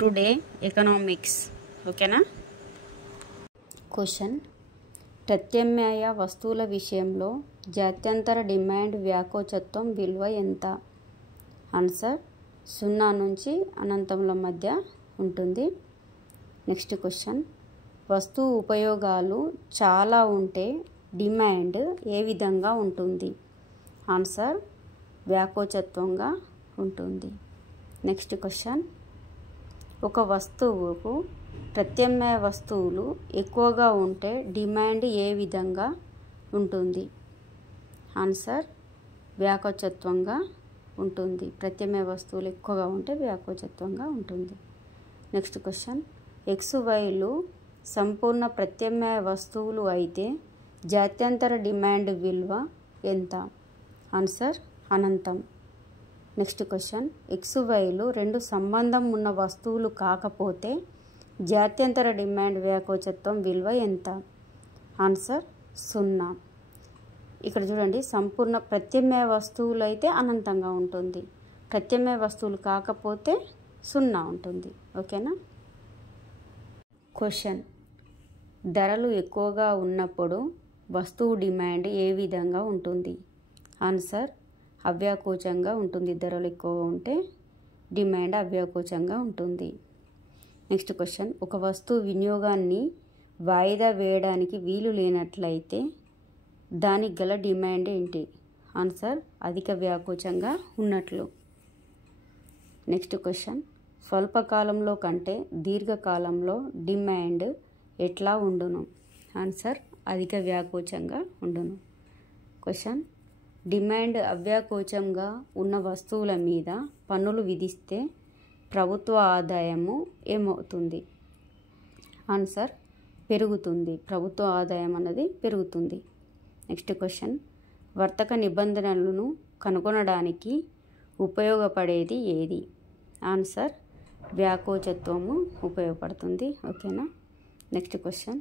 Today economics. ఓకేనా. Question: ప్రత్యామ్నాయ వస్తువుల విషయంలో జాత్యంతర డిమాండ్ వ్యాకోచత్వం విలువ ఎంత? ఆన్సర్: 0 నుంచి అనంతముల మధ్య ఉంటుంది. నెక్స్ట్ క్వశ్చన్: వస్తువు ఉపయోగాలు చాలా ఉంటే డిమాండ్ ఏ విధంగా ఉంటుంది? ఆన్సర్: వ్యాకోచత్వంగా ఉంటుంది. నెక్స్ట్ క్వశ్చన్: ఒక వస్తువుకు ప్రత్యామ్నాయ వస్తువులు ఎక్కువగా ఉంటే డిమాండ్ ఏ విధంగా ఉంటుంది? ఆన్సర్: వ్యాకోచత్వంగా ఉంటుంది. ప్రత్యామ్నాయ వస్తువులు ఎక్కువగా ఉంటే వ్యాకోచత్వంగా ఉంటుంది. నెక్స్ట్ క్వశ్చన్: XYలు సంపూర్ణ ప్రత్యామ్నాయ వస్తువులు అయితే జాత్యంతర డిమాండ్ విలువ ఎంత? ఆన్సర్: అనంతం. నెక్స్ట్ క్వశ్చన్: XYలు రెండు సంబంధం ఉన్న వస్తువులు కాకపోతే జాత్యంతర డిమాండ్ వ్యాకోచత్వం విలువ ఎంత? ఆన్సర్: 0. ఇక్కడ చూడండి, సంపూర్ణ ప్రత్యామ్నాయ వస్తువులు అయితే అనంతంగా ఉంటుంది, ప్రత్యామ్నాయ వస్తువులు కాకపోతే 0 ఉంటుంది. ఓకేనా. క్వశ్చన్: ధరలు ఎక్కువగా ఉన్నప్పుడు వస్తువు డిమాండ్ ఏ విధంగా ఉంటుంది? ఆన్సర్: అవ్యాకోచంగా ఉంటుంది. ధరలు ఎక్కువగా ఉంటే డిమాండ్ అవ్యాకోచంగా ఉంటుంది. నెక్స్ట్ క్వశ్చన్: ఒక వస్తువు వినియోగాన్ని వాయిదా వేయడానికి వీలు లేనట్లయితే దానికి గల డిమాండ్ ఏంటి? ఆన్సర్: అధిక వ్యాకోచంగా ఉన్నట్లు. నెక్స్ట్ క్వశ్చన్: స్వల్పకాలంలో కంటే దీర్ఘకాలంలో డిమాండ్ ఎట్లా ఉండును? ఆన్సర్: అధిక వ్యాకోచంగా ఉండును. క్వశ్చన్: డిమాండ్ అవ్యాకోచంగా ఉన్న వస్తువుల మీద పన్నులు విధిస్తే ప్రభుత్వ ఆదాయము ఏమవుతుంది? ఆన్సర్: పెరుగుతుంది. ప్రభుత్వ ఆదాయం అన్నది పెరుగుతుంది. నెక్స్ట్ క్వశ్చన్: వర్తక నిబంధనలను కనుగొనడానికి ఉపయోగపడేది ఏది? ఆన్సర్: వ్యాకోచత్వము ఉపయోగపడుతుంది. ఓకేనా. నెక్స్ట్ క్వశ్చన్: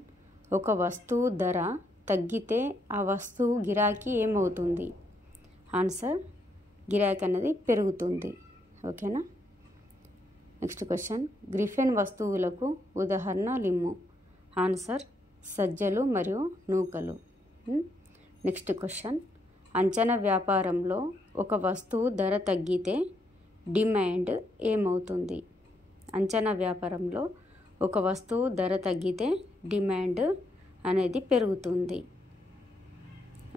ఒక వస్తువు ధర తగ్గితే ఆ వస్తువు గిరాకీ ఏమవుతుంది? ఆన్సర్: గిరాకీ అనేది పెరుగుతుంది. ఓకేనా. నెక్స్ట్ క్వశ్చన్: గ్రిఫెన్ వస్తువులకు ఉదాహరణలు ఇమ్ము. ఆన్సర్: సజ్జలు మరియు నూకలు. నెక్స్ట్ క్వశ్చన్: అంచనా వ్యాపారంలో ఒక వస్తువు ధర తగ్గితే డిమాండ్ ఏమవుతుంది? అంచనా వ్యాపారంలో ఒక వస్తువు ధర తగ్గితే డిమాండ్ అనేది పెరుగుతుంది.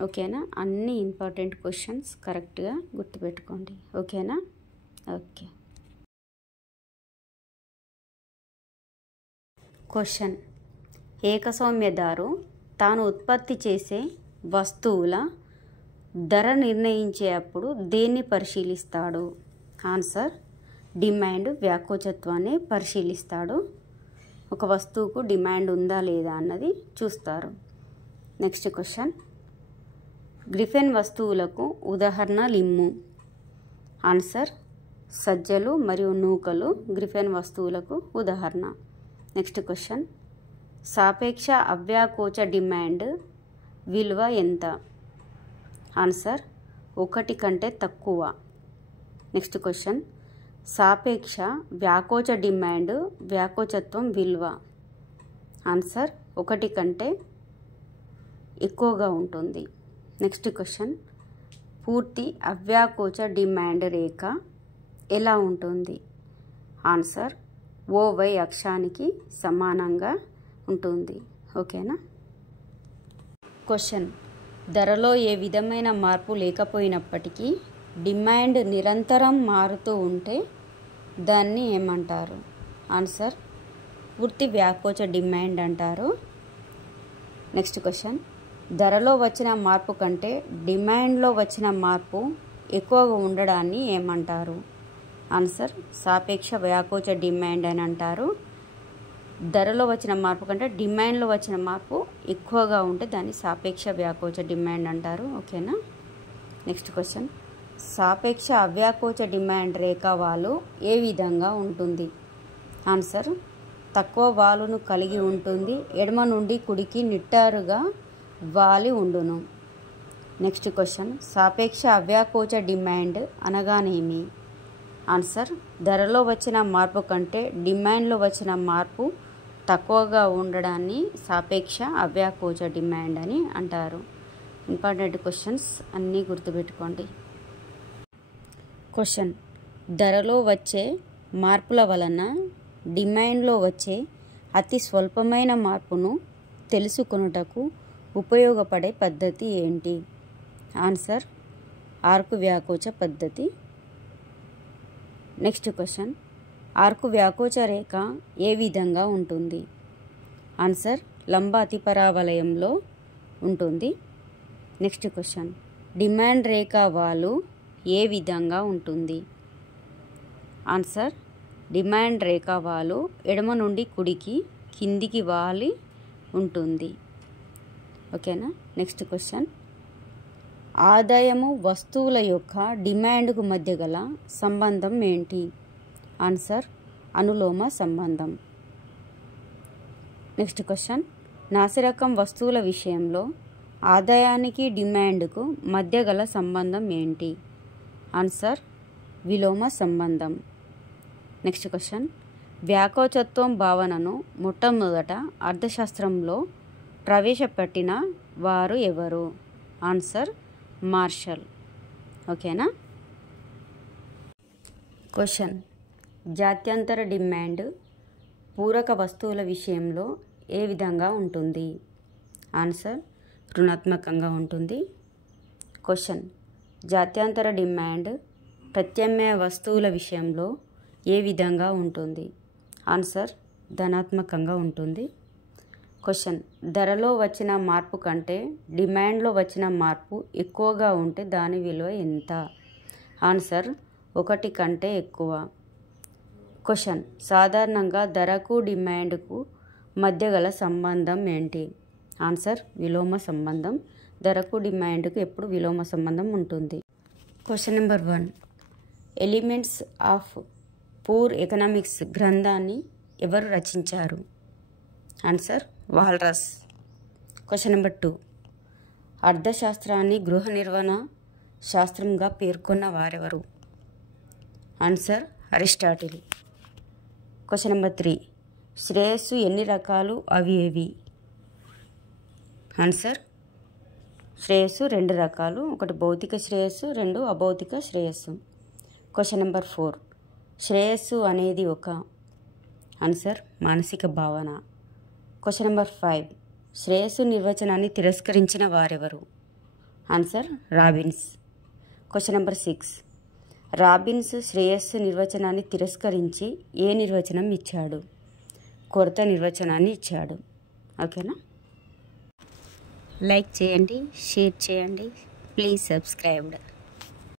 ఓకేనా. అన్ని ఇంపార్టెంట్ క్వశ్చన్స్ కరెక్ట్గా గుర్తుపెట్టుకోండి. ఓకేనా. ఓకే. క్వశ్చన్: ఏకస్వామ్యదారు తాను ఉత్పత్తి చేసే వస్తువుల ధర నిర్ణయించేటప్పుడు దేన్ని పరిశీలిస్తాడు? Answer: demand వ్యాకోచత్వాన్ని పరిశీలిస్తాడు. ఒక వస్తువుకు డిమాండ్ ఉందా లేదా అన్నది చూస్తారు. నెక్స్ట్ క్వశ్చన్: గ్రిఫెన్ వస్తువులకు ఉదాహరణలు ఇమ్ము. ఆన్సర్: సజ్జలు మరియు నూకలు గ్రిఫెన్ వస్తువులకు ఉదాహరణ. నెక్స్ట్ క్వశ్చన్: సాపేక్ష అవ్యాకోచ డిమాండ్ విలువ ఎంత? ఆన్సర్: 1 కంటే తక్కువ. నెక్స్ట్ క్వశ్చన్: సాపేక్ష వ్యాకోచ డిమాండ్ వ్యాకోచత్వం విలువ. ఆన్సర్: 1 కంటే ఎక్కువగా ఉంటుంది. నెక్స్ట్ క్వశ్చన్: పూర్తి అవ్యాకోచ డిమాండ్ రేఖ ఎలా ఉంటుంది? ఆన్సర్: OY అక్షానికి సమానంగా ఉంటుంది. ఓకేనా. క్వశ్చన్: ధరలో ఏ విధమైన మార్పు లేకపోయినప్పటికీ డిమాండ్ నిరంతరం మారుతూ ఉంటే దాన్ని ఏమంటారు? ఆన్సర్: పూర్తి వ్యాకోచ డిమాండ్ అంటారు. నెక్స్ట్ క్వశ్చన్: ధరలో వచ్చిన మార్పు కంటే డిమాండ్లో వచ్చిన మార్పు ఎక్కువగా ఉండడాన్ని ఏమంటారు? ఆన్సర్: సాపేక్ష వ్యాకోచ డిమాండ్ అని అంటారు. ధరలో వచ్చిన మార్పు కంటే డిమాండ్లో వచ్చిన మార్పు ఎక్కువగా ఉంటే దాన్ని సాపేక్ష వ్యాకోచ డిమాండ్ అంటారు. ఓకేనా. నెక్స్ట్ క్వశ్చన్: సాపేక్ష అవ్యాకోచ డిమాండ్ రేఖ వాలు ఏ విధంగా ఉంటుంది? ఆన్సర్: తక్కువ వాలును కలిగి ఉంటుంది. ఎడమ నుండి కుడికి నిట్టారుగా వాలి ఉండును. నెక్స్ట్ క్వశ్చన్: సాపేక్ష అవ్యాకోచ డిమాండ్ అనగానేమి? ఆన్సర్ ధరలో వచ్చిన మార్పు కంటే డిమాండ్లో వచ్చిన మార్పు తక్కువగా ఉండడాన్ని సాపేక్ష అవ్యాకోచ డిమాండ్ అని అంటారు. ఇంపార్టెంట్ క్వశ్చన్స్ అన్నీ గుర్తుపెట్టుకోండి. క్వశ్చన్: ధరలో వచ్చే మార్పుల వలన డిమాండ్లో వచ్చే అతి స్వల్పమైన మార్పును తెలుసుకొనుటకు ఉపయోగపడే పద్ధతి ఏంటి? ఆన్సర్ ఆర్కు వ్యాకోచ పద్ధతి. నెక్స్ట్ క్వశ్చన్: ఆర్కు వ్యాకోచ రేఖ ఏ విధంగా ఉంటుంది? ఆన్సర్ లంబ అతిపరావలయంలో ఉంటుంది. నెక్స్ట్ క్వశ్చన్: డిమాండ్ రేఖ వాలు ఏ విధంగా ఉంటుంది? ఆన్సర్ డిమాండ్ రేఖ వాలు ఎడమ నుండి కుడికి కిందికి వాలి ఉంటుంది. ఓకేనా. నెక్స్ట్ క్వశ్చన్: ఆదాయము వస్తువుల యొక్క డిమాండ్కు మధ్య గల సంబంధం ఏంటి? ఆన్సర్ అనులోమ సంబంధం. నెక్స్ట్ క్వశ్చన్: నాసిరకం వస్తువుల విషయంలో ఆదాయానికి డిమాండ్కు మధ్య గల సంబంధం ఏంటి? ఆన్సర్ విలోమ సంబంధం. నెక్స్ట్ క్వశ్చన్: వ్యాకోచత్వం భావనను మొట్టమొదట అర్థశాస్త్రంలో ప్రవేశపెట్టిన వారు ఎవరు? Answer Marshall. ఓకేనా. క్వశ్చన్: జాత్యంతర డిమాండ్ పూరక వస్తువుల విషయంలో ఏ విధంగా ఉంటుంది? ఆన్సర్ రుణాత్మకంగా ఉంటుంది. క్వశ్చన్: జాత్యంతర డిమాండ్ ప్రత్యామ్నాయ వస్తువుల విషయంలో ఏ విధంగా ఉంటుంది? ఆన్సర్ ధనాత్మకంగా ఉంటుంది. క్వశ్చన్: ధరలో వచ్చిన మార్పు కంటే డిమాండ్లో వచ్చిన మార్పు ఎక్కువగా ఉంటే దాని విలువ ఎంత? ఆన్సర్ 1 కంటే ఎక్కువ. క్వశ్చన్: సాధారణంగా ధరకు డిమాండ్కు మధ్య గల సంబంధం ఏంటి? ఆన్సర్ విలోమ సంబంధం. ధరకు డిమాండ్కు ఎప్పుడు విలోమ సంబంధం ఉంటుంది. Question number 1: elements of poor economics గ్రంథాన్ని ఎవరు రచించారు? Answer walrus. క్వశ్చన్ నెంబర్ 2: అర్థశాస్త్రాన్ని గృహ నిర్వహణ శాస్త్రంగా పేర్కొన్న వారెవరు? Answer Aristotle. క్వశ్చన్ నెంబర్ 3: శ్రేయస్సు ఎన్ని రకాలు, అవి ఏవి? ఆన్సర్ శ్రేయస్సు 2 రకాలు. ఒకటి భౌతిక శ్రేయస్సు, 2 అభౌతిక శ్రేయస్సు. క్వశ్చన్ నెంబర్ 4: శ్రేయస్సు అనేది ఒక? ఆన్సర్ మానసిక భావన. క్వశ్చన్ నెంబర్ 5: శ్రేయస్సు నిర్వచనాన్ని తిరస్కరించిన వారెవరు? Answer Robbins. Question number 6: Robbins శ్రేయస్సు నిర్వచనాన్ని తిరస్కరించి ఏ నిర్వచనం ఇచ్చాడు? కొరత నిర్వచనాన్ని ఇచ్చాడు. ఓకేనా. లైక్ చేయండి, షేర్ చేయండి, ప్లీజ్ సబ్స్క్రైబ్డ్.